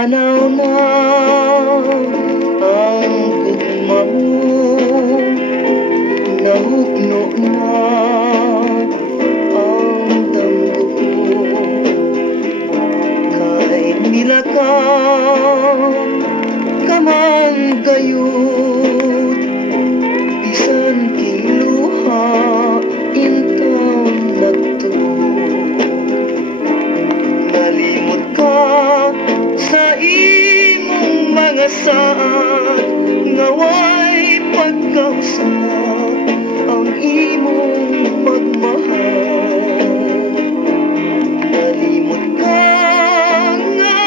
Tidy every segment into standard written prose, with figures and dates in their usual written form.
Tanaw na ang gugma mo, nahugno na ang damgo ko. Kay nilakaw ka man gayud, bisan king luha intong nagtuo. Nalimot ka sa imong mga saad, ngaway pagkausap ang imong pagmahal. Nalimot ka nga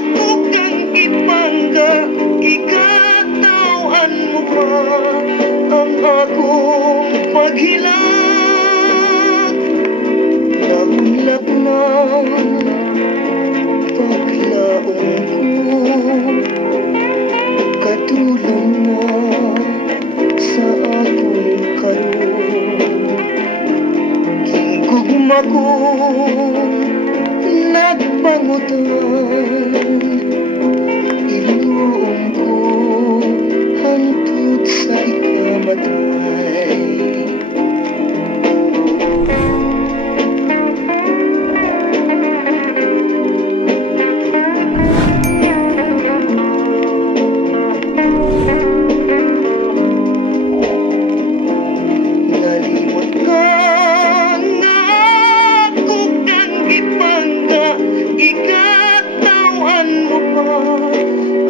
ako kang ipangga, ikatawan mo pa ang akong paghilak. Naunlak na paglaong ko, katulong mo sa akong karon. Gugma ko nagpangutan, iluong ko hangtod sa ikamatay.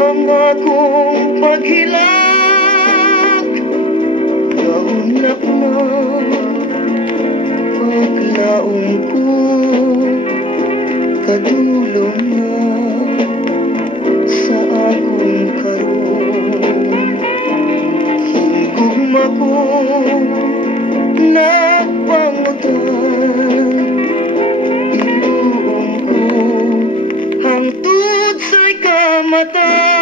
Ang akong paghilak, naunlak na paglaong ko, kadulong na sa akong karon. Hingugma ko nagpangutan, iluong ko hangtod sa'y kamatay.